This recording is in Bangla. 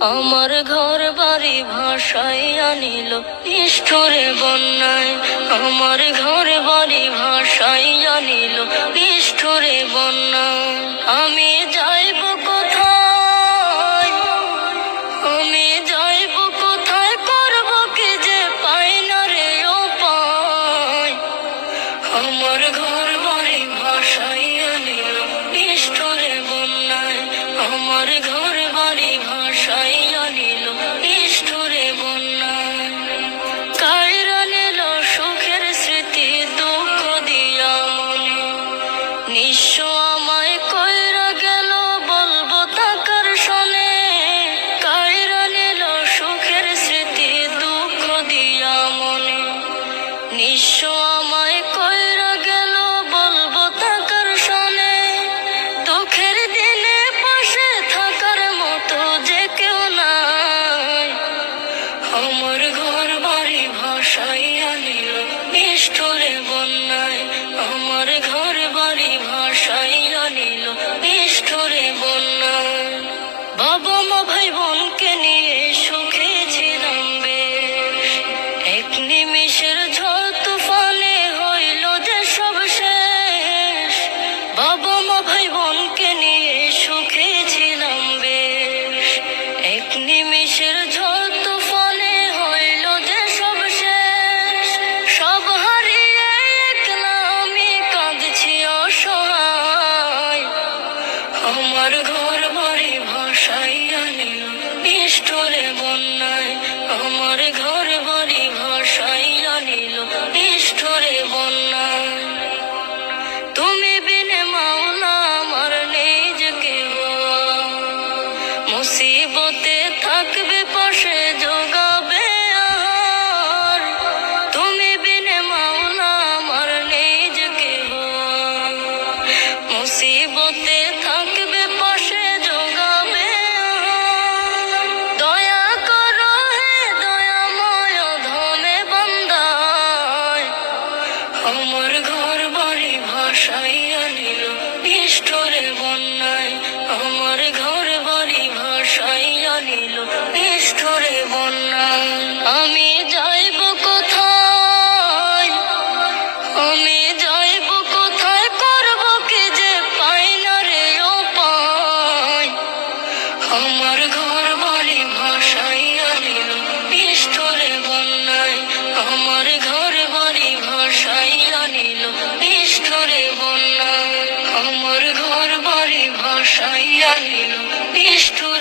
আমার ঘর বাড়ি ভাসাইয়া নিল নিষ্ঠুরে বন্যায়। আমার ঘর বাড়ি ভাসাইয়া নিল নিষ্ঠুরে বন্যায়। আমি যাইব কোথায়, আমি যাইব কোথায়, করব কি যে পাই না রে উপায়। আমার ঘর বাড়ি ভাসাইয়া নিল নিষ্ঠুরে বন্যায়। আমার ঘর বাড়ি ভাসাইয়া নিল নিষ্ঠুরে বন্যায়। কাইরা নিল সুখের স্মৃতি দুঃখ দিয়া মনে, নিঃস্ব আমায় কইরা গেল বলবো তাকার শোনে। কাইরা নিল সুখের স্মৃতি দুঃখ দিয়া মনে, নিঃস্ব আমায় কইরা গেল বলবো তাকার শোনে। দুঃখের দিনে পাশে থাকার মতো যে কেউ নাই। আমার ঘর বাড়ি ভাসাইয়া নিল নিষ্ঠুরে বন্যায়। আমার ঘর বাড়ি ভাসাইয়া নিল নিষ্ঠুরে বন্যায়। বাবা মা ভাই বোনকে নিয়ে সুখে ছিলাম বেশ, এক নিমিষের ঝড় তুফানে হইল যে সব শেষ। বাবা মা ভাই বোনকে নিয়ে সুখে ছিলাম বেশ, এক নিমিষের ঝড় তুফানে হইল যে সব শেষ। সব হারিয়ে একলা আমি কাঁদছি অসহায়। আমার ঘর বাড়ি ভাসাইয়া নিল নিষ্ঠুরে বন্যায়। আমার ঘর বাড়ি ভাসাইয়া নিল নিষ্ঠুরে বন্যায়। তুমি বিনে মাওলা আমার নেই যে কেহ, মুসিবতে থাকবে পাশে যোগাবে আহার। তুমি বিনে মাওলা আমার নেই যে কেহ, মুসিবতে থাকবে পাশে যোগাবে আহার। দয়া করো হে দয়াময় ধমে বান্দায়। আমার ঘর বাড়ি ভাসাইয়া নিল নিষ্ঠুরে বন্যায়। আমার ঘর বাড়ি ভাসাইয়া নিল নিষ্ঠুরে বন্যায়। আমি যাইব কোথায়, আমি যাইব কোথায়, করব কি যে পাই না রে উপায়। আমার ঘর বাড়ি ভাসাইয়া নিল নিষ্ঠুরে বন্যায়। আমার ঘর বাড়ি ভাসাইয়া নিল নিষ্ঠুরে বন্যায়। আমার ঘর বাড়ি ভাসাইয়া নিল নিষ্ঠুরে